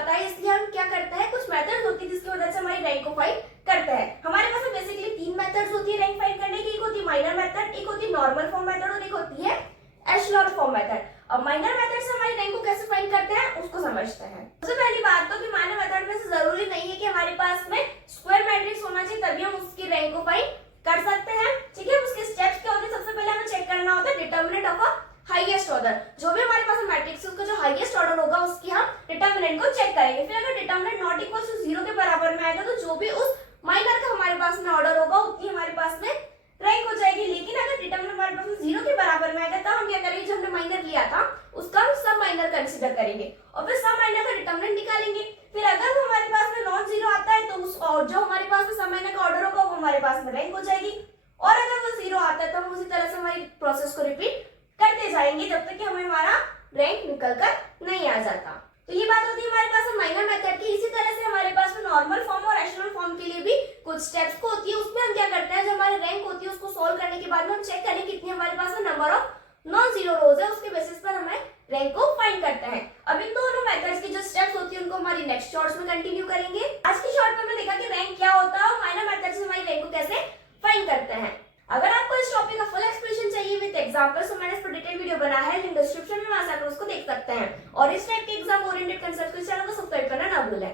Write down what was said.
जाता है, इसलिए हम क्या करते हैं, कुछ मेथड्स होती है जिसकी वजह से हमारी रैंक को फाइंड करते हैं। हमारे पास बेसिकली 3 मेथड्स होती है रैंक फाइंड करने की। एक होती है माइनर मेथड, एक होती है नॉर्मल फॉर्म मेथड और एक होती है एशेलॉन फॉर्म मेथड। अब माइनर मेथड से हमारी रैंक को कैसे फाइंड करते हैं उसको समझते हैं। सबसे पहली बात तो कि माइनर मेथड में से जरूरी नहीं है कि हमारे पास में स्क्वायर मैट्रिक्स होना चाहिए तभी हम उसकी रैंक को फाइंड कर सकते हैं। ठीक है, उसके स्टेप्स क्या होते हैं, सबसे पहले हमें चेक करना होता है determinant of a highest order. जो भी हमारे पास मैट्रिक्स है उसका जो हाईएस्ट ऑर्डर होगा उसकी हम डिटर्मिनेंट को चेक करेंगे। फिर अगर डिटर्मिनेंट नॉट इक्वल टू 0 के बराबर में आएगा तो जो भी उस माइनर का हमारे पास में ऑर्डर होगा उतनी हमारे पास में रैंक हो जाएगी। लेकिन अगर डिटर्मिनेंट हमारे पास 0 के बराबर में आएगा तो हम क्या करेंगे, जो हमने माइनर लिया था उसका हम सब माइनर कंसीडर करेंगे और फिर सब माइनर का डिटर्मिनेंट निकालेंगे। फिर अगर वो हमारे पास में नॉन जीरो आता है तो उस और जो हमारे पास में सब माइनर का ऑर्डर होगा वो हमारे पास में रैंक हो जाएगी। और अगर वो 0 आता है तो हम उसी तरह से हमारी प्रोसेस को रिपीट करते जाएंगे जब तक कि हमें हमारा रैंक निकल कर नहीं आ जाता। तो ये बात होती है हमारे पास माइनर मेथड की। इसी तरह से हमारे पास में नॉर्मल फॉर्म और एशेलॉन फॉर्म के लिए भी कुछ स्टेप्स को होती है। उसमें हम क्या करते हैं, जो हमारी रैंक होती है उसको सॉल्व करने के बाद में हम चेक करें कितनी हमारे पास में नंबर ऑफ नॉन जीरो रोज है, उसके बेसिस पर हमें रैंक को फाइंड करते हैं। अब इन दोनों मेथड्स की जो स्टेप्स होती है उनको हमारी नेक्स्ट शॉर्ट्स में कंटिन्यू करेंगे। आज की शॉर्ट में हमने देखा कि रैंक क्या होता है और माइनर मेथड से हमारी रैंक को कैसे फाइंड करते हैं। अगर आपको इस टॉपिक का फुल एक्सप्लेनेशन चाहिए विद एग्जांपल्स तो मैंने इस पर डिटेल वीडियो बनाया है, लिंक डिस्क्रिप्शन में वहां से आप उसको देख सकते हैं। और इस टाइप के एग्जाम ओरिएंटेड कंसेप्ट को चैनल को सब्सक्राइब करना ना भूलें।